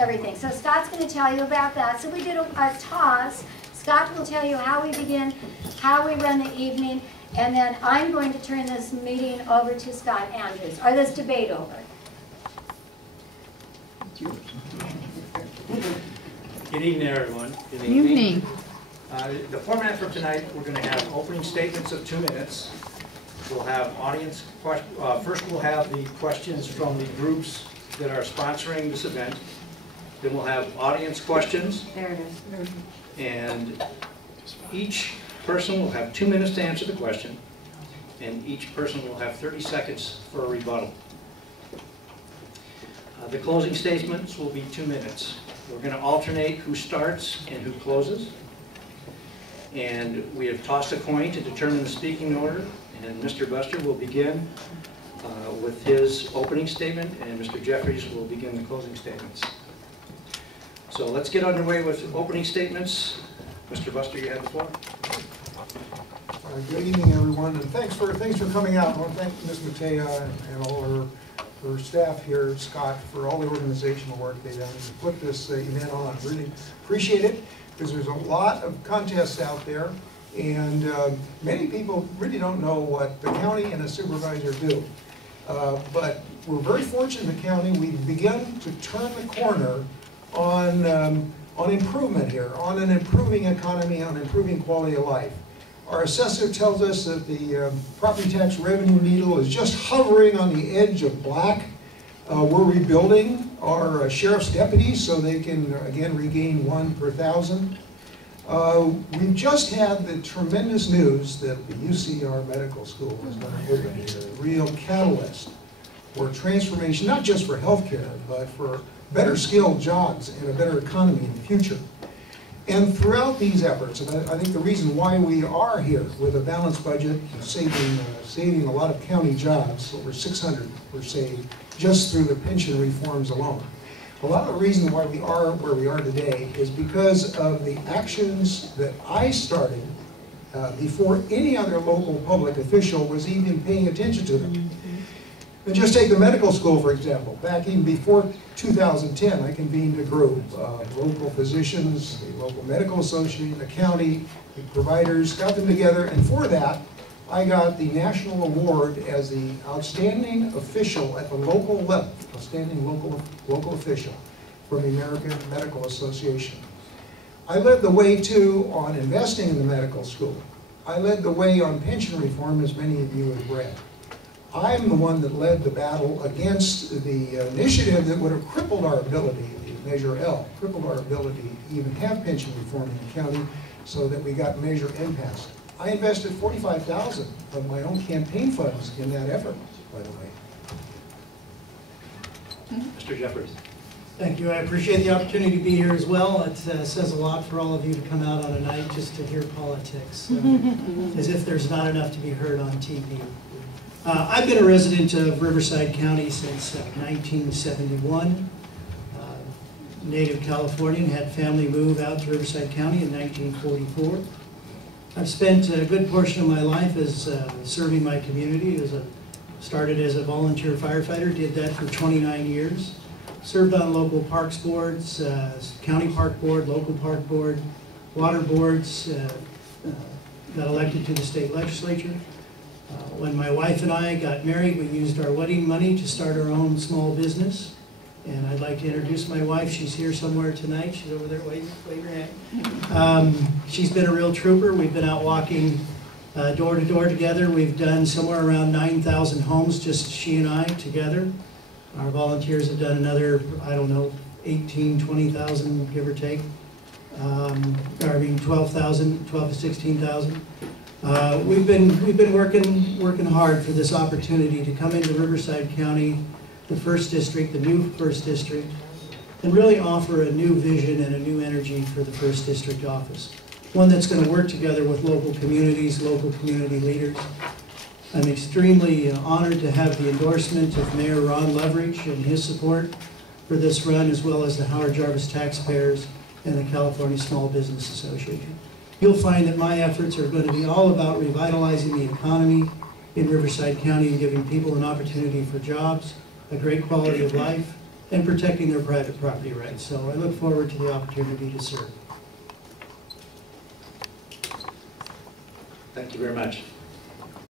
everything. So Scott's going to tell you about that. So we did a toss. Scott will tell you how we begin, how we run the evening, and then I'm going to turn this meeting over to Scott Andrews, or this debate over. Good evening, everyone. Good evening. The format for tonight, we're going to have opening statements of 2 minutes. We'll have audience questions. First, we'll have the questions from the groups that are sponsoring this event. Then we'll have audience questions. There it is. And each person will have 2 minutes to answer the question, and each person will have 30 seconds for a rebuttal. The closing statements will be 2 minutes. We're going to alternate who starts and who closes. And we have tossed a coin to determine the speaking order, and Mr. Buster will begin with his opening statement, and Mr. Jeffries will begin the closing statements. So let's get underway with opening statements. Mr. Buster, you have the floor. Good evening, everyone, and thanks for coming out. I want to thank Ms. Matea and all her staff here, Scott, for all the organizational work they've done to put this event on. Really appreciate it, because there's a lot of contests out there, and many people really don't know what the county and a supervisor do. But we're very fortunate in the county. We've begun to turn the corner on improvement here, on an improving economy, on improving quality of life. Our assessor tells us that the property tax revenue needle is just hovering on the edge of black. We're rebuilding our sheriff's deputies so they can, again, regain 1 per 1,000. We've just had the tremendous news that the UCR Medical School is going to open here, a real catalyst for transformation, not just for healthcare, but for better skilled jobs and a better economy in the future. And throughout these efforts, and I think the reason why we are here with a balanced budget, saving a lot of county jobs, over 600 were saved just through the pension reforms alone. A lot of the reason why we are where we are today is because of the actions that I started before any other local public official was even paying attention to them. And just take the medical school, for example. Back even before 2010, I convened a group of local physicians, the local medical association, the county, the providers, got them together, and for that, I got the national award as the outstanding official at the local level, outstanding local official from the American Medical Association. I led the way, too, on investing in the medical school. I led the way on pension reform, as many of you have read. I'm the one that led the battle against the initiative that would have crippled our ability, the Measure L, crippled our ability to even have pension reform in the county, so that we got Measure N passed. I invested $45,000 of my own campaign funds in that effort, by the way. Mr. Jeffries. Thank you. I appreciate the opportunity to be here as well. It says a lot for all of you to come out on a night just to hear politics, as if there's not enough to be heard on TV. I've been a resident of Riverside County since 1971. Native Californian, had family move out to Riverside County in 1944. I've spent a good portion of my life as serving my community. Started as a volunteer firefighter, did that for 29 years. Served on local parks boards, county park board, local park board, water boards, got elected to the state legislature. When my wife and I got married, we used our wedding money to start our own small business. And I'd like to introduce my wife. She's here somewhere tonight. She's over there, wave her hand. She's been a real trooper. We've been out walking door to door together. We've done somewhere around 9,000 homes, just she and I together. Our volunteers have done another, I don't know, 18, 20,000, give or take. 12,000, 12 to 16,000. We've been working hard for this opportunity to come into Riverside County, the first district, the new first district, and really offer a new vision and a new energy for the first district office. One that's going to work together with local communities, local community leaders. I'm extremely honored to have the endorsement of Mayor Ron Leverage and his support for this run, as well as the Howard Jarvis taxpayers and the California Small Business Association. You'll find that my efforts are going to be all about revitalizing the economy in Riverside County and giving people an opportunity for jobs, a great quality of life, and protecting their private property rights. So I look forward to the opportunity to serve. Thank you very much.